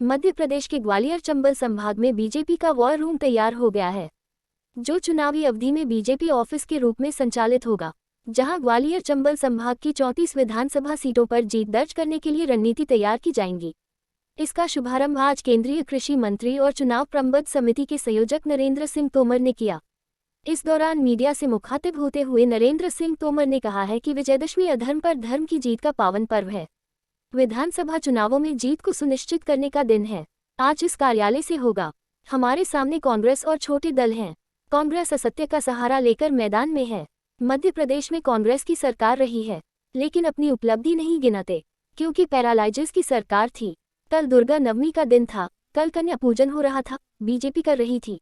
मध्य प्रदेश के ग्वालियर चंबल संभाग में बीजेपी का वॉर रूम तैयार हो गया है, जो चुनावी अवधि में बीजेपी ऑफिस के रूप में संचालित होगा, जहां ग्वालियर चंबल संभाग की 34 विधानसभा सीटों पर जीत दर्ज करने के लिए रणनीति तैयार की जाएंगी। इसका शुभारंभ आज केंद्रीय कृषि मंत्री और चुनाव प्रबंधन समिति के संयोजक नरेंद्र सिंह तोमर ने किया। इस दौरान मीडिया से मुखातिब होते हुए नरेंद्र सिंह तोमर ने कहा है कि विजयदशमी अधर्म पर धर्म की जीत का पावन पर्व है। विधानसभा चुनावों में जीत को सुनिश्चित करने का दिन है। आज इस कार्यालय से होगा। हमारे सामने कांग्रेस और छोटे दल हैं। कांग्रेस असत्य का सहारा लेकर मैदान में है। मध्य प्रदेश में कांग्रेस की सरकार रही है, लेकिन अपनी उपलब्धि नहीं गिनाते, क्योंकि पैरालाइजिस की सरकार थी। कल दुर्गा नवमी का दिन था, कल कन्या पूजन हो रहा था, बीजेपी कर रही थी,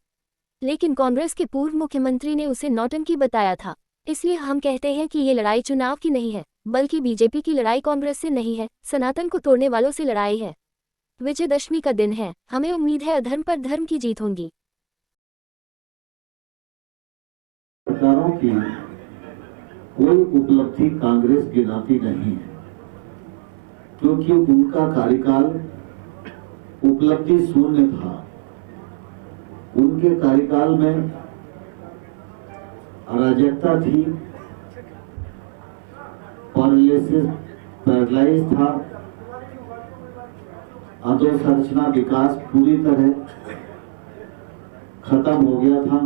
लेकिन कांग्रेस के पूर्व मुख्यमंत्री ने उसे नौटंकी बताया था। इसलिए हम कहते हैं कि ये लड़ाई चुनाव की नहीं है, बल्कि बीजेपी की लड़ाई कांग्रेस से नहीं है, सनातन को तोड़ने वालों से लड़ाई है। विजयदशमी का दिन है, हमें उम्मीद है अधर्म पर धर्म की जीत होगी। सरकारों की कोई उपलब्धि कांग्रेस गिनाती नहीं है, क्योंकि उनका कार्यकाल उपलब्धि शून्य था। उनके कार्यकाल में अराजकता थी, पैरालाइज था, अधोसंरचना विकास पूरी तरह खत्म हो गया था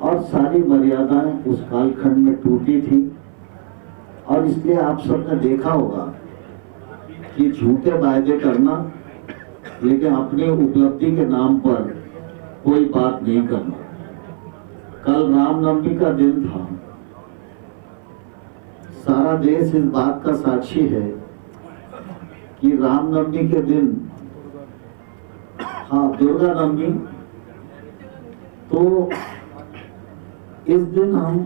और सारी मर्यादाएं उस कालखंड में टूटी थी। और इसलिए आप सबने देखा होगा कि झूठे वायदे करना, लेकिन अपनी उपलब्धि के नाम पर कोई बात नहीं करना। कल रामनवमी का दिन था। सारा देश इस बात का साक्षी है कि रामनवमी के दिन, दुर्गा नवमी, तो इस दिन हम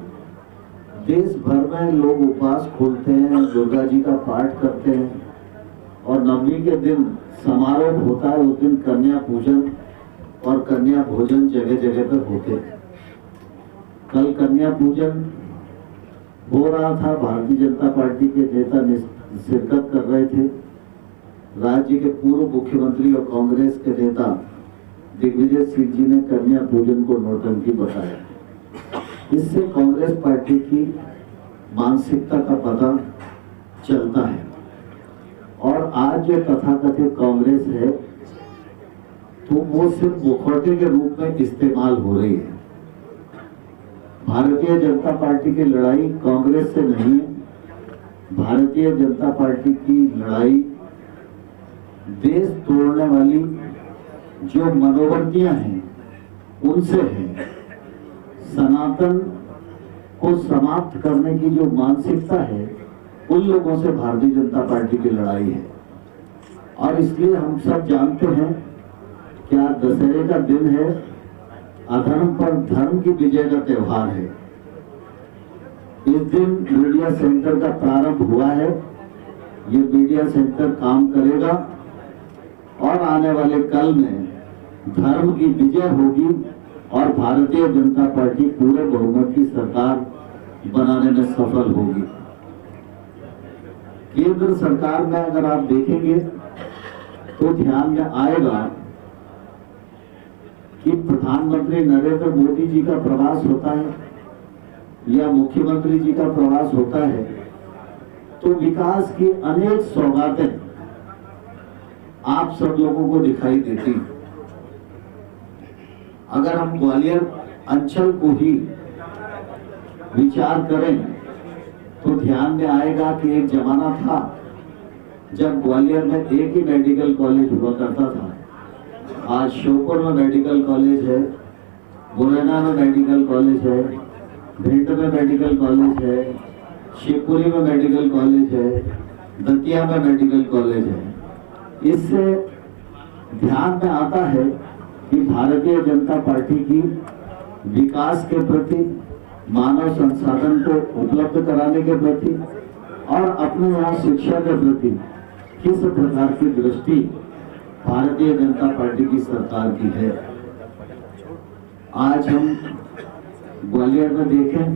देश भर में लोग उपवास खोलते हैं, दुर्गा जी का पाठ करते हैं और नवमी के दिन समारोह होता है। उस दिन कन्या पूजन और कन्या भोजन जगह जगह पर होते हैं। कल कन्या पूजन हो रहा था, भारतीय जनता पार्टी के नेता शिरकत कर रहे थे। राज्य के पूर्व मुख्यमंत्री और कांग्रेस के नेता दिग्विजय सिंह जी ने कन्या पूजन को नौटंकी बताया। इससे कांग्रेस पार्टी की मानसिकता का पता चलता है। और आज जो तथाकथित कांग्रेस है, तो वो सिर्फ मुखौटे के रूप में इस्तेमाल हो रही है। भारतीय जनता पार्टी की लड़ाई कांग्रेस से नहीं है। भारतीय जनता पार्टी की लड़ाई देश तोड़ने वाली जो मनोवृत्तियां हैं उनसे है। सनातन को समाप्त करने की जो मानसिकता है, उन लोगों से भारतीय जनता पार्टी की लड़ाई है। और इसलिए हम सब जानते हैं क्या दशहरे का दिन है, अधर्म पर धर्म की विजय का त्योहार है। इस दिन मीडिया सेंटर का प्रारंभ हुआ है। ये मीडिया सेंटर काम करेगा और आने वाले कल में धर्म की विजय होगी और भारतीय जनता पार्टी पूरे बहुमत की सरकार बनाने में सफल होगी। केंद्र सरकार में अगर आप देखेंगे तो ध्यान में आएगा कि प्रधानमंत्री नरेंद्र मोदी जी का प्रवास होता है या मुख्यमंत्री जी का प्रवास होता है, तो विकास की अनेक सौगातें आप सब लोगों को दिखाई देती। अगर हम ग्वालियर अंचल को ही विचार करें तो ध्यान में आएगा कि एक जमाना था जब ग्वालियर में एक ही मेडिकल कॉलेज हुआ करता था। आज श्योपुर में मेडिकल कॉलेज है, मुरैना में मेडिकल कॉलेज है, भिंड में मेडिकल कॉलेज है, शिवपुरी में मेडिकल कॉलेज है, दतिया में मेडिकल कॉलेज है। इससे ध्यान में आता है कि भारतीय जनता पार्टी की विकास के प्रति, मानव संसाधन को उपलब्ध कराने के प्रति और अपने यहाँ शिक्षा के प्रति किस प्रकार की दृष्टि भारतीय जनता पार्टी की सरकार की है। आज हम ग्वालियर में देखें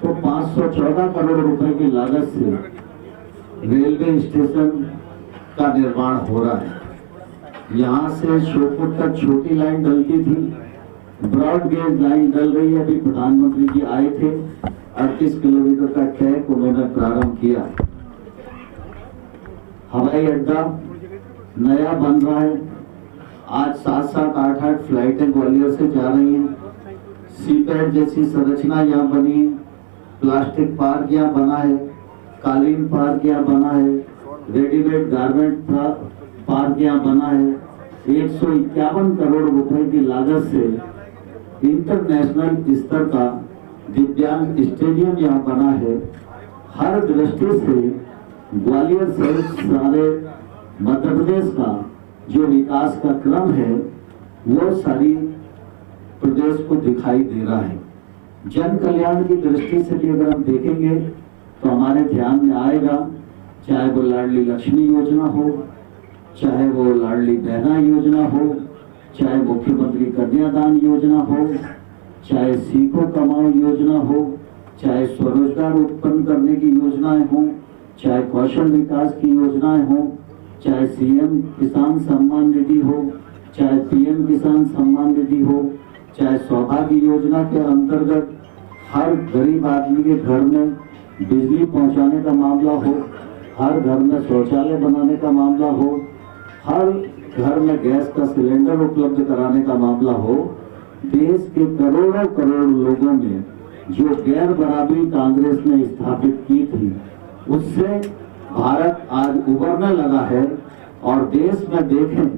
तो 514 करोड़ रुपए की लागत से रेलवे स्टेशन का निर्माण हो रहा है। यहाँ से श्योपुर तक छोटी लाइन डलती थी, ब्रॉड गेज लाइन डल रही है। अभी प्रधानमंत्री जी आए थे, 38 किलोमीटर का ट्रैक उन्होंने प्रारंभ किया। हवाई अड्डा नया बन रहा है, आज 7-7, 8-8 फ्लाइटें ग्वालियर से जा रही हैं। सीपैड जैसी संरचना यहाँ बनी है, प्लास्टिक पार्क यहाँ बना है, कालीन पार्क यहाँ बना है, रेडीमेड गारमेंट पार्क यहाँ बना है। 151 करोड़ रुपए की लागत से इंटरनेशनल स्तर का दिव्यांग स्टेडियम यहाँ बना है। हर दृष्टि से ग्वालियर सहित सारे मध्य प्रदेश का जो विकास का क्रम है वो सारी प्रदेश को दिखाई दे रहा है। जन कल्याण की दृष्टि से भी अगर हम देखेंगे तो हमारे ध्यान में आएगा, चाहे वो लाडली लक्ष्मी योजना हो, चाहे वो लाडली बहना योजना हो, चाहे मुख्यमंत्री कन्यादान योजना हो, चाहे सीखो कमाओ योजना हो, चाहे स्वरोजगार उत्पन्न करने की योजनाएं हो, चाहे कौशल विकास की योजनाएं हो, चाहे सीएम किसान सम्मान निधि हो, चाहे पीएम किसान सम्मान निधि हो, चाहे सौभाग्य योजना के अंतर्गत हर गरीब आदमी के घर में बिजली पहुंचाने का मामला हो, हर घर में शौचालय बनाने का मामला हो, हर घर में गैस का सिलेंडर उपलब्ध कराने का मामला हो। देश के करोड़ों करोड़ लोगों में जो गैर बराबरी कांग्रेस ने स्थापित की थी, उससे भारत आज उभरने लगा है। और देश में देखें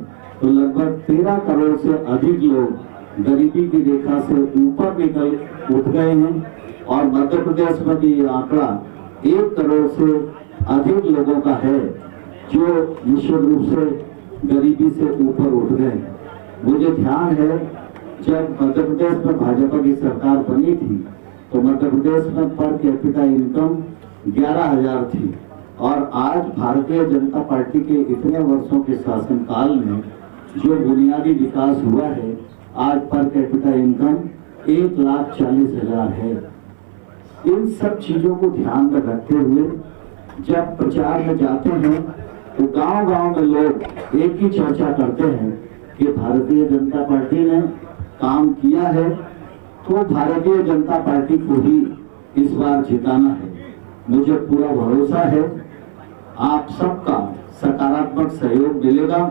तो लगभग 13 करोड़ से अधिक लोग गरीबी की रेखा से ऊपर निकल उठ गए हैं। और मध्य प्रदेश में भी ये आंकड़ा 1 करोड़ से अधिक लोगों का है जो निश्चित रूप से गरीबी से ऊपर उठ गए। मुझे ध्यान है जब मध्य प्रदेश में भाजपा की सरकार बनी थी तो मध्य प्रदेश में पर कैपिटा इनकम 11,000 थी, और आज भारतीय जनता पार्टी के इतने वर्षों के शासनकाल में जो बुनियादी विकास हुआ है, आज पर कैपिटा इनकम 1,40,000 है। इन सब चीजों को ध्यान में रखते हुए जब प्रचार में जाते हैं तो गांव-गांव में लोग एक ही चर्चा करते हैं कि भारतीय जनता पार्टी ने काम किया है, तो भारतीय जनता पार्टी को ही इस बार जिताना है। मुझे पूरा भरोसा है आप सबका सकारात्मक सहयोग मिलेगा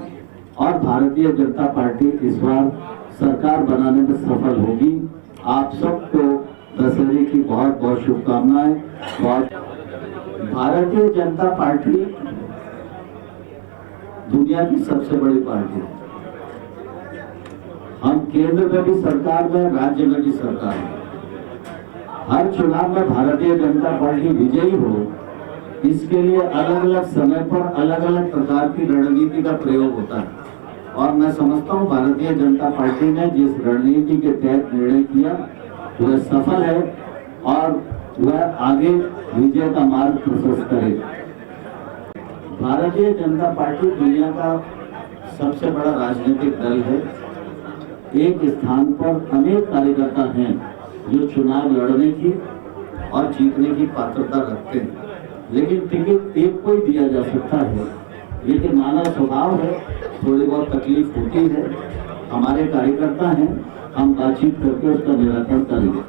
और भारतीय जनता पार्टी इस बार सरकार बनाने में सफल होगी। आप सबको दशहरे की बहुत बहुत शुभकामनाएं। भारतीय जनता पार्टी दुनिया की सबसे बड़ी पार्टी है। हम केंद्र में भी सरकार में, राज्य में भी सरकार में। हर चुनाव में भारतीय जनता पार्टी विजयी हो, इसके लिए अलग अलग समय पर अलग अलग प्रकार की रणनीति का प्रयोग होता है। और मैं समझता हूँ भारतीय जनता पार्टी ने जिस रणनीति के तहत निर्णय किया वह सफल है और वह आगे विजय का मार्ग प्रशस्त करेगा। भारतीय जनता पार्टी दुनिया का सबसे बड़ा राजनीतिक दल है। एक स्थान पर अनेक कार्यकर्ता हैं जो चुनाव लड़ने की और जीतने की पात्रता रखते हैं, लेकिन टिकट एक को ही दिया जा सकता है। लेकिन मानव स्वभाव है, थोड़ी बहुत तकलीफ होती है। हमारे कार्यकर्ता हैं, हम बातचीत करके उसका निराकरण करेंगे।